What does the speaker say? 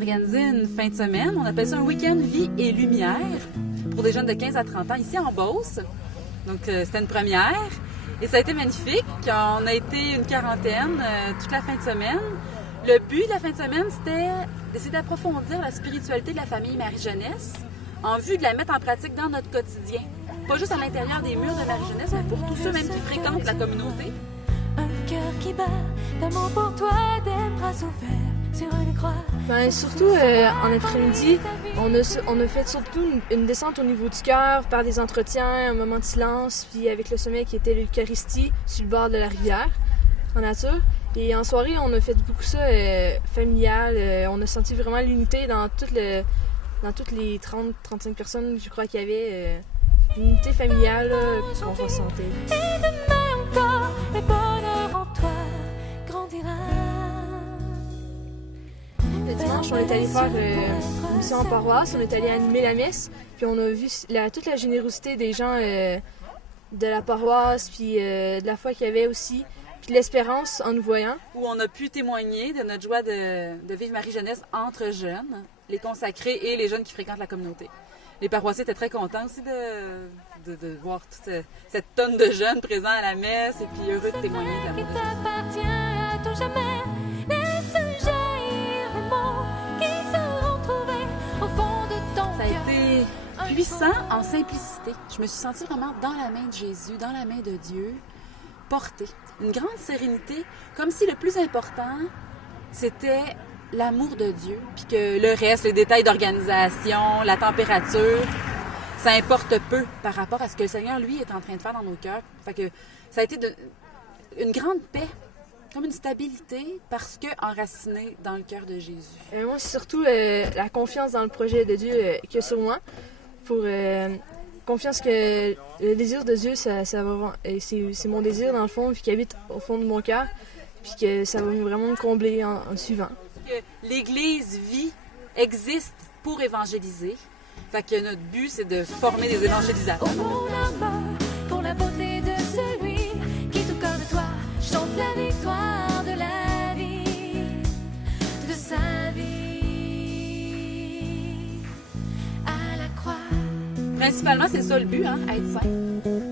organisé une fin de semaine. On appelle ça un week-end vie et lumière pour des jeunes de 15 à 30 ans ici en Beauce. Donc, c'était une première. Et ça a été magnifique. On a été une quarantaine toute la fin de semaine. Le but de la fin de semaine, c'était d'essayer d'approfondir la spiritualité de la famille Marie-Jeunesse en vue de la mettre en pratique dans notre quotidien. Pas juste à l'intérieur des murs de Marie-Jeunesse, mais pour tous ceux même qui fréquentent la communauté. Un cœur qui bat, d'amour pour toi, des bras ouverts sur une croix. Surtout en après-midi, on a fait surtout une descente au niveau du cœur par des entretiens, un moment de silence, puis avec le sommet qui était l'Eucharistie sur le bord de la rivière, en nature. Et en soirée, on a fait beaucoup ça familial. On a senti vraiment l'unité dans toutes les 30-35 personnes, je crois qu'il y avait l'unité familiale qu'on ressentait. Et demain encore, le bonheur en toi grandira. Le dimanche, on est allé faire une mission en paroisse, on est allé animer la messe, puis on a vu toute la générosité des gens de la paroisse, puis de la foi qu'il y avait aussi, puis de l'espérance en nous voyant. Où on a pu témoigner de notre joie de vivre Marie-Jeunesse entre jeunes, les consacrés et les jeunes qui fréquentent la communauté. Les paroissiens étaient très contents aussi de voir toute cette tonne de jeunes présents à la messe et puis heureux de témoigner de l'amour de Jésus. Qui t'appartient à tout jamais, laisse jaillir les mots qui seront trouvés au fond de ton Ça cœur. a été puissant en simplicité. Je me suis sentie vraiment dans la main de Jésus, dans la main de Dieu, portée. Une grande sérénité, comme si le plus important, c'était l'amour de Dieu, puis que le reste, les détails d'organisation, la température, ça importe peu par rapport à ce que le Seigneur, lui, est en train de faire dans nos cœurs. Fait que ça a été une grande paix, comme une stabilité, parce que enracinée dans le cœur de Jésus. Moi, c'est surtout la confiance dans le projet de Dieu qu'il y a sur moi, pour confiance que le désir de Dieu, ça va, c'est mon désir dans le fond, puis qui habite au fond de mon cœur, puis que ça va vraiment me combler en suivant. Que l'Église existe pour évangéliser. Fait que notre but, c'est de former des évangélisateurs. Au mon amour, pour la beauté de celui qui, tout comme toi, chante la victoire de la vie, de sa vie à la croix. Principalement, c'est ça le but, hein, être saint.